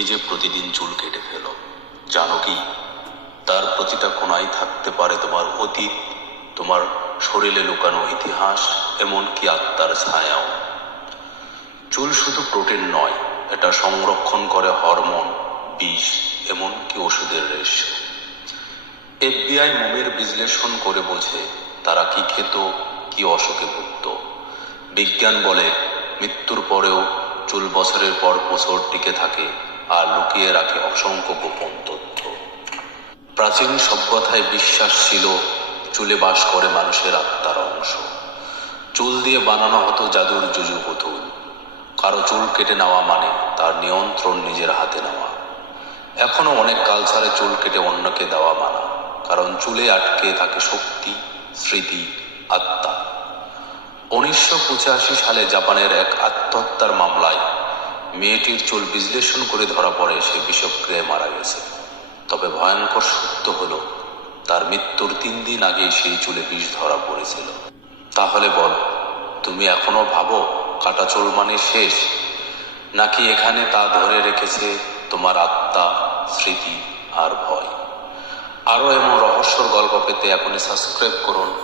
তুমি যে প্রতিদিন চুল কেটে ফেলো, জানো কি? তার প্রতিটা কোনায় থাকতে পারে তোমার অতীত, তোমার শরীরে লুকানো ইতিহাস, এমনকি আত্মার ছায়াও। চুল শুধু প্রোটিন নয়, এটা সংরক্ষণ করে হরমোন, বিষ, এমনকি ওষুধের রেশ। এফবিআই মোমের বিশ্লেষণ করে বোঝে তারা কি খেত, কি অসুখে ভুগত। বিজ্ঞান বলে, মৃত্যুর পরেও চুল বছরের পর বছর টিকে থাকে আর লুকিয়ে রাখে অসংখ্য গোপন তথ্য। প্রাচীন সভ্যতায় বিশ্বাস ছিল, চুলে বাস করে মানুষের আত্মার অংশ। চুল দিয়ে বানানো হতো জাদুর জুজু পুতুল। কারও চুল কেটে নেওয়া মানে তার নিয়ন্ত্রণ নিজের হাতে নেওয়া। এখনও অনেক কালচারে চুল কেটে অন্যকে দেওয়া মানা, কারণ চুলে আটকে থাকে শক্তি, স্মৃতি, আত্মা। উনিশশো পঁচাশি সালে জাপানের এক আত্মহত্যার মামলায় মেয়েটির চুল বিশ্লেষণ করে ধরা পড়ে সে বিষক্রিয়ায় মারা গেছে। তবে ভয়ঙ্কর সত্য হলো, তার মৃত্যুর তিন দিন আগে সেই চুলে বিষ ধরা পড়েছিল। তাহলে বল, তুমি এখনও ভাবো কাটা চুল মানে শেষ? নাকি এখানে তা ধরে রেখেছে তোমার আত্মা, স্মৃতি আর ভয়? আরও এমন রহস্যর গল্প পেতে এখনই সাবস্ক্রাইব করুন।